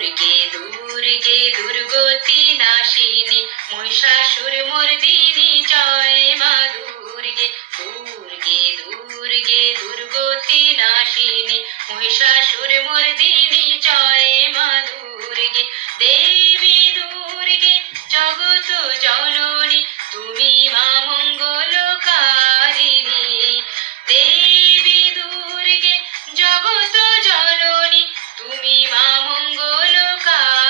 দুর্গে দুর্গতি নাশিনী মহিষাসুর মর্দিনী জয় মা দুর্গে দুর্গে দুর্গে দুর্গতি নাশিনী মহিষাসুর মর্দিনী জয় মা দুর্গে দেবী দুর্গে জগত জননী তুমি মা মঙ্গলকারিণী দেবী দুর্গে জগত জননী তুমি মা মঙ্গলকারিণী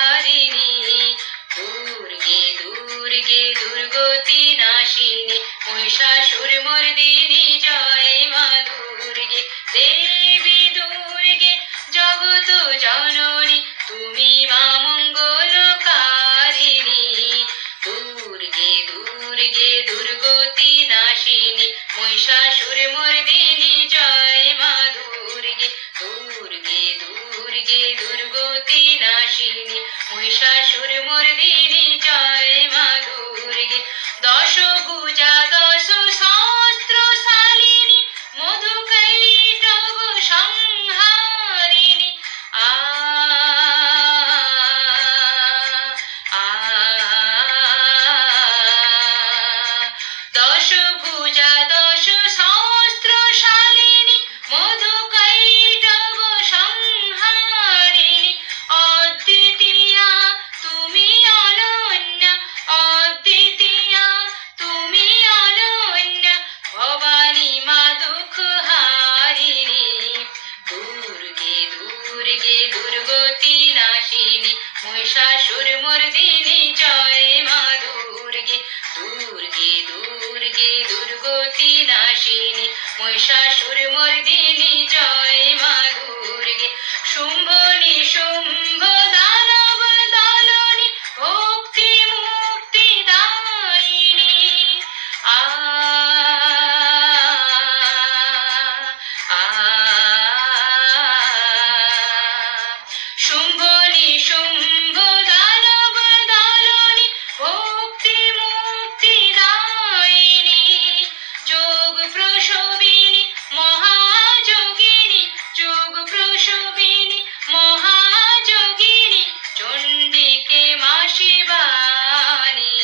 দুর্গে দুর্গে দুর্গতি নাশিনী মহিষাসুর মর্দিনী জয় মা দুর্গে দেবী দুর্গে জগত জননী তুমি মা মঙ্গলকারিণী দুর্গে দুর্গে দুর্গতি নাশিনী মহিষাসুর মর্দিনী জয় মা দুর্গে দুর্গে দুর্গে দুর্গতি নাশিনী মহিষাসুর মর্দিনী জয় মা দুর্গে দশভুজা দশ সহস্র শালিনী মধুকৈটভ সংহারিণী আ দশভুজা দশ সহস্র শালিনী মধুকৈটভ সংহারিণী অদ্বিতীয়া তুমি অনন্যা অদ্বিতীয়া তুমি অনন্যা ভবানী মা দুঃখ হারিণী দুর্গে দুর্গে দুর্গতি নাশিনী মহিষাসুর মর্দিনী জয় মা দুর্গে দুর্গে দুর্গে দুর্গতি নাশিনী মহিষাসুর মর্দিনী জয় মা দুর্গে শুম্ভ নিশুম্ভ দানব দলনী ভক্তি মুক্তি দায়িনী আ শুম্ভ নিশুম্ভ দানব দলনী ভক্তি মুক্তি দায়িনী যোগ প্রসবিনী মহাযোগিনী যোগ প্রসবিনী মহাযোগিনী চণ্ডিকে মা শিবানী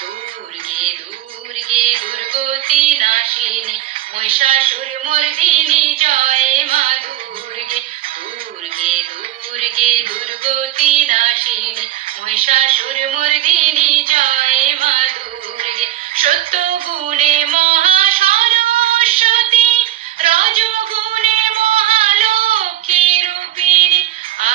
দুর্গে দুর্গে দুর্গতি নাশিনী মহিষাসুর মর্দিনী জয় মা দুর্গে দুর্গে দুর্গে দুর্গতি নাশিনী মহিষাসুর মর্দিনী জয় মা দুর্গে সত্য গুণে মহা সরস্বতী রজগুণে মহালক্ষ্মী রূপিণী আ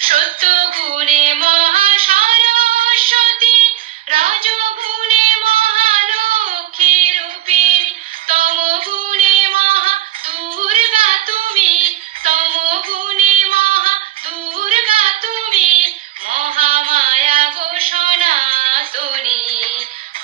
সত্য গুণে মহা সরস্বতী রজগুণে মহালক্ষ্মী রূপিণী তম গুণে মহা দুর্গা তুমি তম গুণে মহা দুর্গা তুমি মহামায়া গো সনাতনী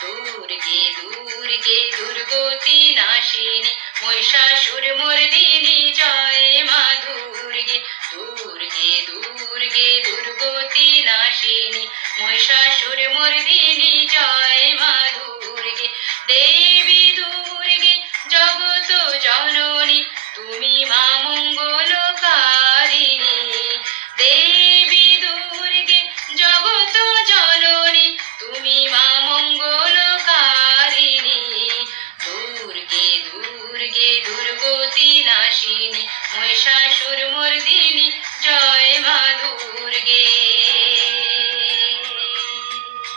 দুর্গে দুর্গে দুর্গতি নাশিনী মহিষাসুর মর্দিনী জয় মা দুর্গে দুর্গে দুর্গে দুর্গতি নাশিনী মহিষাসুর মর্দিনী জয় মা দুর্গে দেবী দুর্গে জগত জননী তুমি মা মঙ্গলকারিণী দেবী দুর্গে জগত জননী তুমি মা মঙ্গলকারিণী দুর্গে দুর্গে দুর্গতি নাশিনী মহিষাসুর মর্দিনী